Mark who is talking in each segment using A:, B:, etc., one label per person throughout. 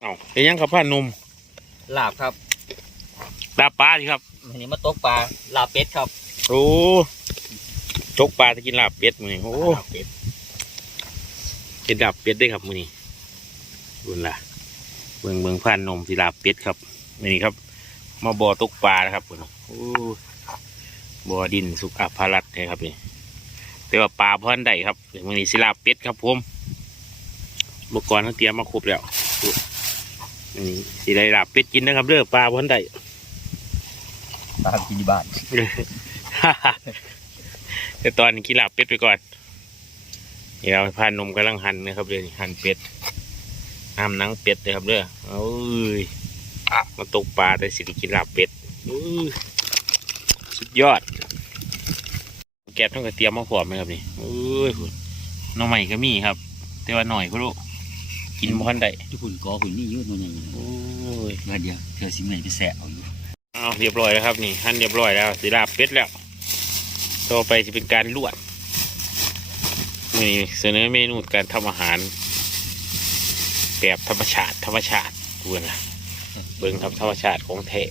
A: เอาเป็นยังครับพ่านนม
B: ลาบครับ
A: ลาบปลาสิครับ
B: วันนี้มาตกปลาลาบเป็ดครับ
A: โอ้จกปลาจะกินลาบเป็ดมื้อนี้โอ้
B: ลาบเป็ด
A: กินลาบเป็ดได้ครับมื้อนี้บุญล่ะเบิ่งเบิ่งพ่านนมสิลาบเป็ดครับมื้อนี้ครับ มาบ่อตกปลานะครับพุ่นโอ้บ่อดินสุขภารัตน์เลยครับนี่แต่ว่าปลาพ่อนได้ครับมื้อนี้สิลาบเป็ดครับผมอุปกรณ์ทั้งเตรียมมาครบแล้วอันนี้ สิได้ลาบเป็ดกินนะครับเด้อปลาพ่อนได้
B: ตามกินที่บ้าน
A: แต่ตอนนี้กินลาบเป็ดไปก่อนเดี๋ยวพานนมกำลังหั่นนะครับเดี๋ยวนี้หั่นเป็ดห้ามหนังเป็ดเลยครับเด้อเอ้ยมาตกปลาแต่สิได้กินลาบเป็ดอื้อสุดยอด แกะต้องกระเตรียมมาพร้อมไหมครับนี่เอ้ยพุ่นหน้องใหม่ก็มีครับ แต่ว่าหน่อยก็รู้ กินบ่ทันได้
B: ที่คุณกอคุณนี่ยืดมันอย่างนี้
A: โอ้ย
B: เดี๋ยวเธอสิไหนไปแสะเอาอยู่
A: เอาเรียบร้อยแล้วครับนี่หั่นเรียบร้อยแล้วสิลาบเป็ดแล้ว ต่อไปจะเป็นการลวดนี่เสนอเมนูการทำอาหาร แบบธรรมชาติธรรมชาติดูนะเบิ่งครับธรรมชาติของแท้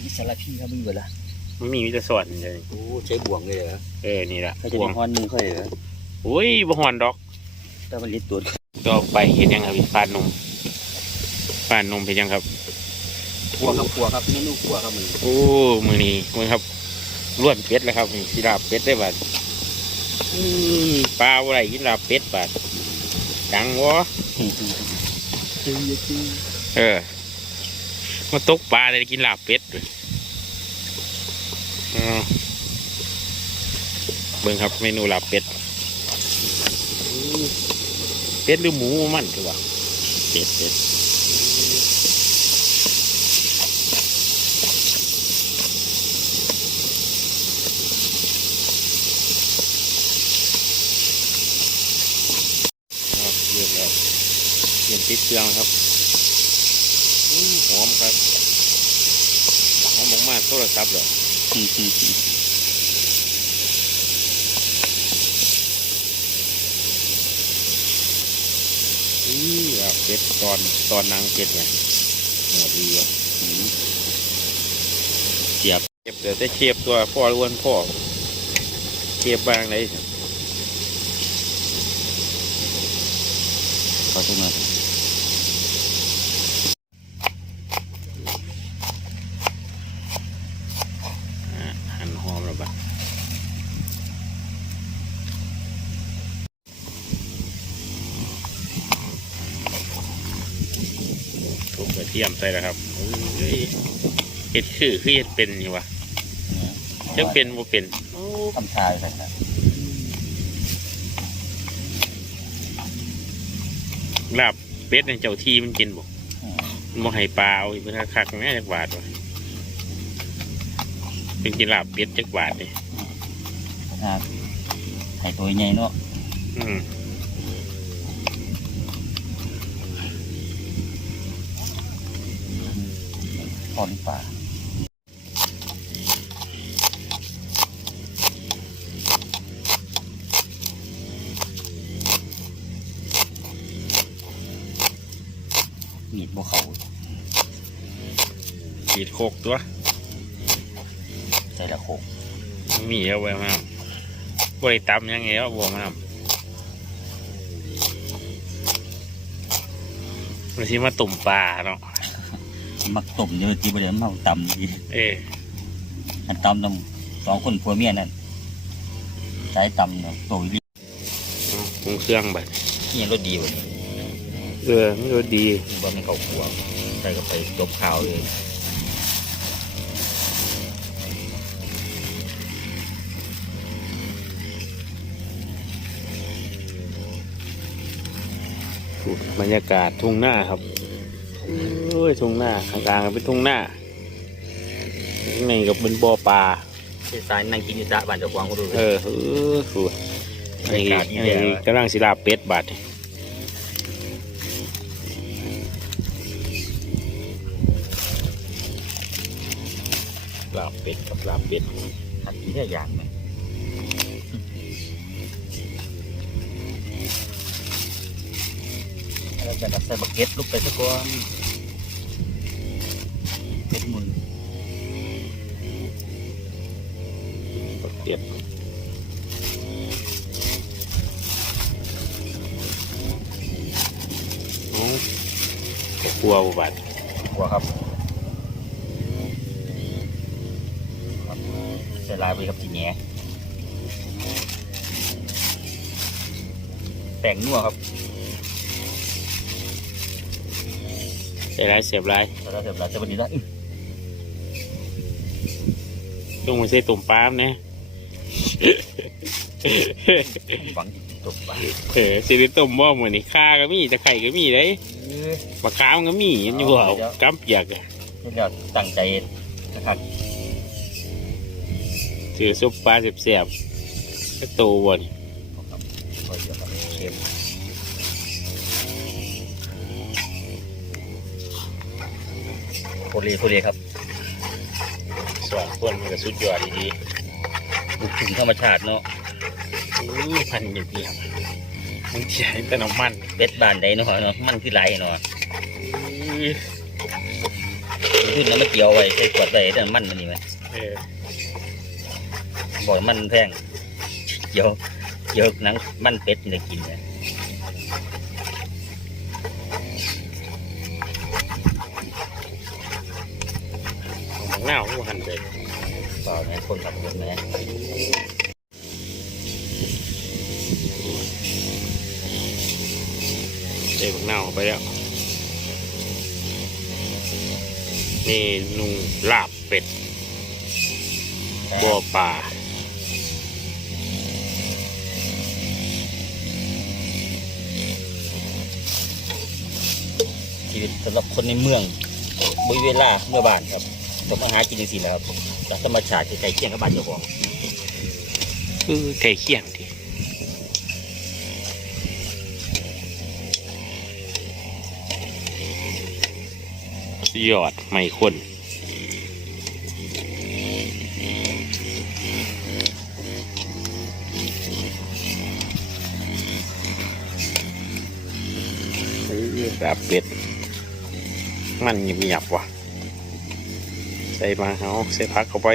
B: นี่สารพีครับมึงเวลา
A: มันมีวิทยาสอนเลย
B: โอ้ใช้บ่วงเลยเหรอ
A: เออนี่แหละ
B: เขาจะ
A: พว
B: มี
A: ง
B: ฮอนหนึ่งเขาเลยเหรอ
A: โอ้ยบ่ฮอนดอก
B: แต่มันเล็ดตัว
A: ต่อไปเห็นยังครับฟานนมฟานนมเป็นยังครับ
B: ขัวครับขัวครับเมนูขัวครับมัน
A: โอ้มือนี้มือครับล้วนเป็ดแล้วครับนี่สิลาบเป็ดได้บาดอืมปลาอะไรกินลาบเป็ดบาดดังวะ
B: คือคือคือ
A: เออมาตกปลาได้กินลาบเป็ดด้วยอ้าวเบิ่งครับเมนูลาบเป็ดอู้ เป็ดหรือหมูมันคือว่าเป็ดเป็ดเรียบแล้วเรียนติดเครื่องครับหอมครับหอมมากๆโทรศัพท์เหรอ
B: คือคือคือ
A: อื้ออ่เป็ดตอนตอนนางเป็ดไงหมดดีอะเสียบเก็บเดี๋ยวจะเชียบตัวพ่อล้วนพ่อเชียบบางเลย
B: ขอโทษนะ
A: หั่นหอมแล้วปะ ทุบกระเทียมใส่แล้วครับเอ้ยเห็ดคือคือเห็ดเป็นอยู่วะจังเป็นบ่เป็น
B: ทำชายไปครับ
A: ลาบเป็ดในเจ้าที่มันกินบ่มันบ่ให้ปลาเอาอีกเพิ่นคักๆแม่จักบาทวะเป็นกินลาบเป็ดจักบาทนี่
B: ครับให้ตัวใหญ่เนาะ
A: อืม
B: พอดีป่ามีดบ่เขา
A: ขีดโคกตัว
B: ใส่ละโคก
A: มีเอาไว้มาบ่ได้ตำหยังไงเอาบ่มามันสิมาตุ่มปลาเนาะ
B: มักต้มเยอะทีบ่เดี๋ยวมาตำดี
A: เอ้ย
B: อันตำตำสองคนผัวเมียนั่นใช้ตำเนาะโตย
A: เอาปรุงเครื่องบัด
B: นี่รสดีกว่านี้
A: เออมันก็ดี
B: บ่แม่นข้าวคั่วใส่ก็ไปจบข้าวเลย
A: บรรยากาศทุ่งหน้าครับโอ้ยทุ่งหน้าข้างๆเป็นทุ่งหน้านี่ก็เป็นบ่อปลา
B: ที่สายนั่งกินอยู่จ้าบ้านเจ้าของเขาดู
A: เออเออสูดอันนี้
B: บรรยากาศดี
A: อัน
B: เลย
A: นี้
B: อะ
A: กำลังสิลาบเป็ดบาดนี่ลาบเป็ดกับลาบเป็ด
B: ทันทีได้อย่างไหมแล้วจะใส่บักเก็ตลูกไปสักก้อน เตี
A: ยบโอ้ก็กลัวอุบัติ
B: หัวครับครับใส่ลายไปครับสีแหน่แป้งนัวครับ
A: ใส่ร้ายเสียบร้าย
B: แล้วก็เสร็จแล้วจะวันนี้แล้ว
A: ต้องมาใส่ตุ่มปลามนะ
B: หวังจบไป
A: เออสิได้ต้มบ่หมือนี่ข้าก็มีตะไคร่ก็มีเลยปลาขามก็มีเห็นอยู่เปล่ากัมเปียกอะ
B: นี่เราตั้งใจนะครับ
A: ถือซุปปลาเสียบๆก็โตวน
B: ครับพอเดี๋ยวครับเค็มโคเลโคเลครับ
A: ส่วนคนมันก็สุดยอดดี
B: ลูกถึงธรรมชาติเนาะ
A: ๆอู้พันอยู่ที่ครับมึงใช้แต่น้ำมัน
B: เป็ดบานใดเนาะเนาะมันคือไรเนาะ
A: อื้อ
B: ขึ้นแล้วมาเกี่ยวไว้ใส่ขวดไว้แต่มันมันนี่ไหม
A: เออ
B: บอกมันแพงเกี่ยวเกี่ยวหนังมันเป็ดนี่กินเนี่ย
A: ของหน้าของหันไป
B: เปล่าไหมคนขับรถไหม
A: เจ๊ของหน้าออกไปแล้ว นี่นุ่งลาบเป็ดบัวป่า
B: ชีวิตสำหรับคนในเมืองบุยเวลาเมื่อบานครับ ต้องมาหากินจริงๆแหล้วครับ จากธรรมชาติที่ใกล้เคียงกับบ้านเจ้าของ
A: คือไก่เคี่ยงทียอดไม่คนแบบเป็ด มันหยิบหยับๆว่ะ ใส่มาเอาใส่พักเข้าไป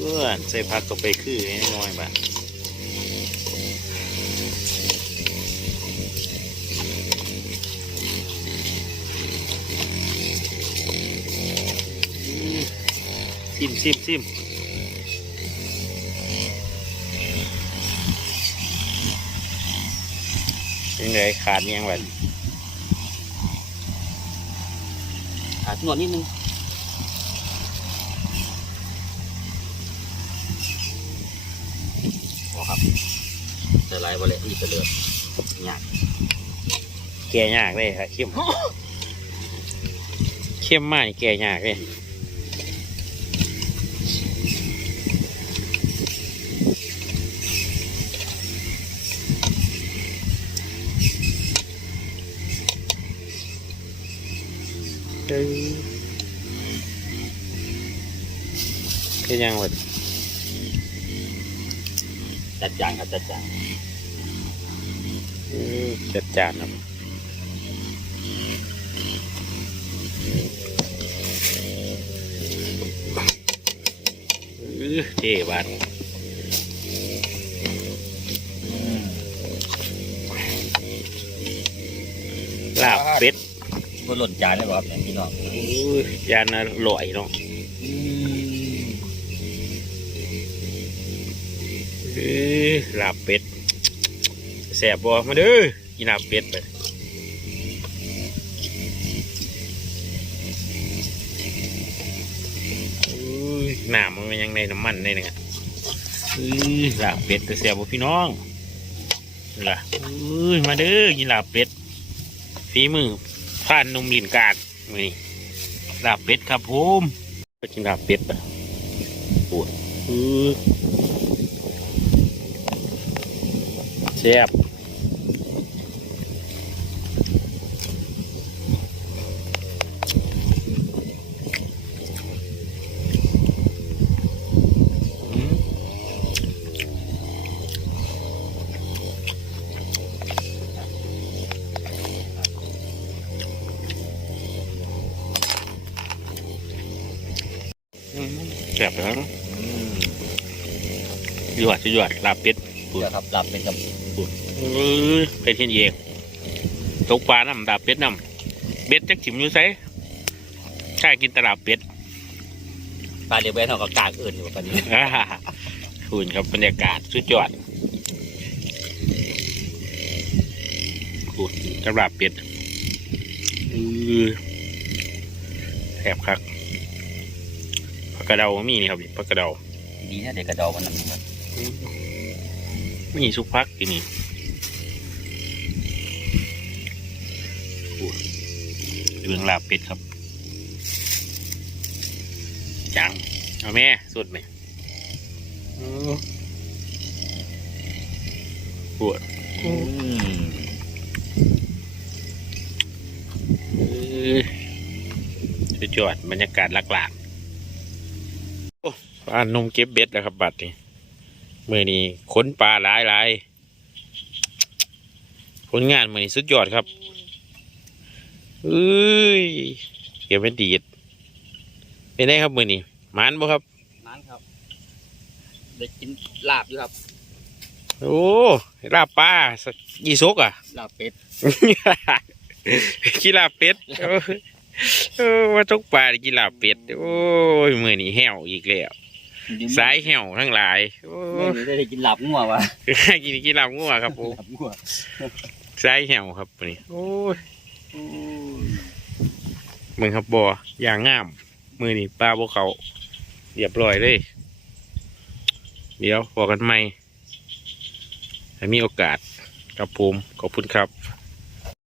A: เพื่อนใส่พักเข้าไปคือน้อยบ้างซิมซิมซิม ยังไงขาดยังไง
B: หาหนวดนิดนึงพอครับแต่ลายบอลเลยอีกไปเลยยาก
A: แก่ยากเลยครับเข้มเข้มมากนี่แก่ยากเลย เอ้ยเป็นยังวะ
B: จัดจานครับจัดจาน
A: จัดจานครับอื้อเท่บาดลาบเป็ด
B: ก็หล่นจานเลยบ่ครับเนี่ยพี่น้อง
A: ยานอร่อยเนาะเอ้ยลาบเป็ดแสบบ่มาเด้อกินลาบเป็ดไปน้ำมันยังในน้ำมันในนึงอะอุ้ยลาบเป็ดแต่แสบบ่พี่น้องล่ะมาเด้อกินลาบเป็ดฝีมือ ผ่านนมลินกาดนี่ลาบเป็ดครับผมไปกินลาบเป็ดอะปวดอือแซ่บอืม แซ่บแล้วยอดยอดลาบเป็ด
B: เดี๋ยวครับหลับเป็นกับ
A: เอ้ยเป็ดเทียนเอกตกปลาน้ำดาบเป็ดน้ำเบ็ดจักจิ๋มอยู่ไสใช่กินแตลาบเป็ด
B: ปลาเดียวแบนเขาก็กากอื่นอยู่กันนี้
A: อ่าคุณครับบรรยากาศสุดยอดคุณกระลาบเป็ดอือแถบคักผั กกระเดามีนี่ครับผักกระเดา
B: ดีนะเด็กกระดอกมันนั่นครับ
A: มีสุกพักที่นี่โอ้ยเรื่องลาบเป็ดครับจังเอาแม่สุดไหมโอ้ปวด
B: อืม
A: สุดยอดบรรยากาศหลักๆโอ้ ปลานมเก็บเบ็ดแล้วครับบัดนี้เมื่อนี้ขนปลาหลายหลายผลงานเมื่อนี้สุดยอดครับเอ้ยเก็บเป็นดีดเป็นไงครับมื่อนี้หมันบ่ครับ
B: นั่นครับได้กินลาบอยู่ครับ
A: โอ้ลาบปลาสักยี่ซกอะ
B: ลาบเป็ด
A: กินลาบเป็ดโอ้ย เออว่าตกปลาได้กินลาบเป็ด โอ้ยมื่อนี้แห้วอีกแล้วสายแห้วทั้งหลาย โอ้
B: ไม่ได้ได้กินลาบงัววะ
A: ยกินกินลาบงัวครับผม
B: ลาบงัว
A: สายแห้วครับมื้อนี้โอ้ยมึงครับบ่อย่างงาม มือนี้ปลาพวกเขาเรียบร้อยเลย เดี๋ยวพอกันใหม่ถ้ามีโอกาสกับผมขอบคุณครับ